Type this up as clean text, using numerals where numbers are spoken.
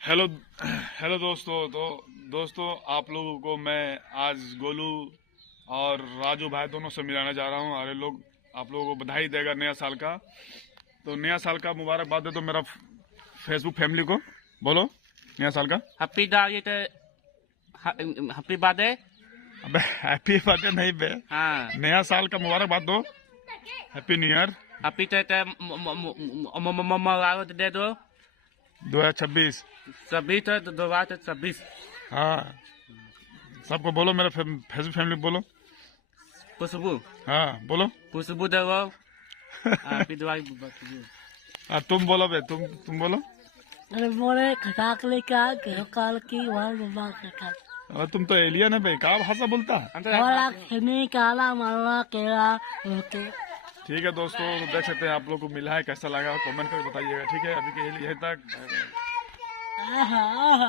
Hello hello दोस्तों। तो दोस्तों, आप लोगों को मैं आज गोलू और राजू भाई दोनों से मिलाने जा रहा हूँ। और ये लोग आप लोगों को बधाई देगा नया साल का। तो नया साल का मुबारकबाद दे दो मेरा फेसबुक फैमिली को। बोलो नया साल का। Happy happy birthday. अबे हैप्पी बर्थडे नहीं बे, हाँ, नया साल का मुबारकबाद दो। Happy new year happy they दो। 2026। 26 है तो 2026। हाँ, सबको बोलो, मेरा फेसबुक फैमिली को बोलो। खुशबू हाँ बोलो। खुशबू दे वो हैप्पी दिवाली। हाँ तुम बोलो बे, तुम बोलो। अरे मोरे खटाक लेके काल की वाल बाबा खटाक तुम तो एलियन है भाई, क्या भाषा बोलता है। वाला खने काला माला केला ओके। ठीक है दोस्तों, तो देख सकते हैं आप लोग को मिला है, कैसा लगा कमेंट करके बताइएगा। ठीक है, अभी के लिए यही तक। आहा